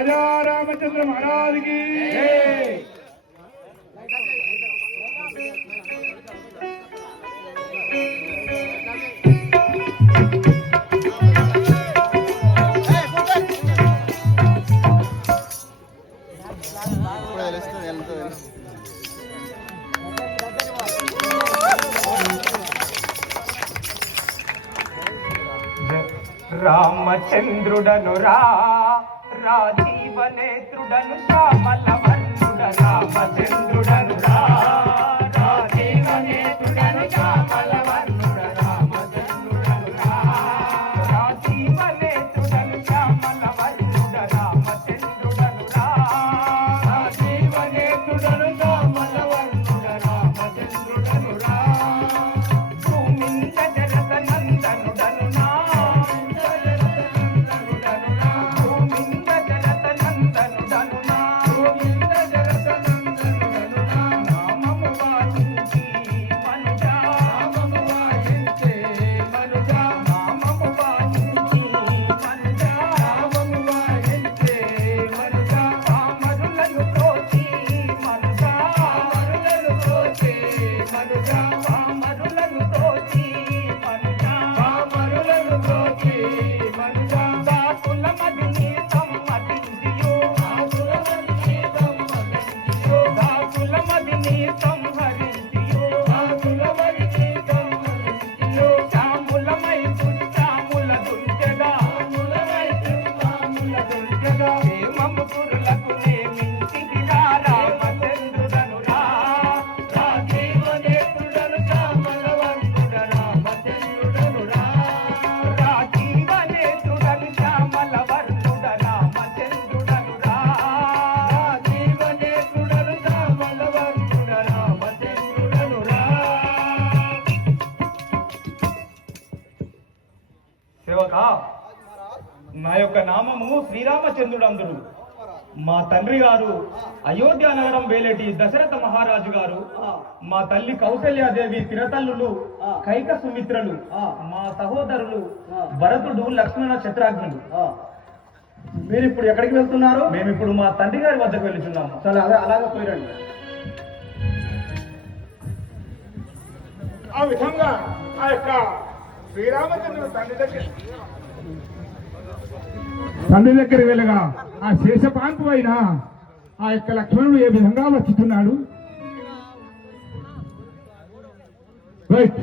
राजा रामचंद्र महाराज की రామచంద్రుడను రాజీవనేత్రుడను శ్యామలవర్ణుడ రామచంద్రుడను రాజీవనేత్రుడను శ్యామలవర్ణుడ రామచంద్రుడను రాజీవనేత్రుడను శ్యామలవర్ణుడ రామచంద్రుడను రాజీవనేత్రుడను శ్యామలవర్ణుడ రామచంద్రుడను భూమింద జరత నందనుడను నా యొక్క నామము శ్రీరామచంద్రుడు అందరు. మా తండ్రి గారు అయోధ్య నగరం వేలేటి దశరథ మహారాజు గారు, మా తల్లి కౌసల్యాదేవి తిరతల్లులు కైక సుమిత్రలు, మా సహోదరులు భరతుడు లక్ష్మణ శత్రుఘ్నులు. మీరు ఇప్పుడు ఎక్కడికి వెళ్తున్నారు? మేము ఇప్పుడు మా తండ్రి గారి వద్దకు వెళ్తున్నాము. సరే అదే అలాగే పోయిరండి. ఆ విధంగా ఆ యొక్క శ్రీరామచంద్రుడు తండ్రి దగ్గర వెళ్ళగా ఆ శేషపాంపు అయిన ఆ యొక్క లక్ష్మణుడు ఏ విధంగా వచ్చుతున్నాడు. రైట్.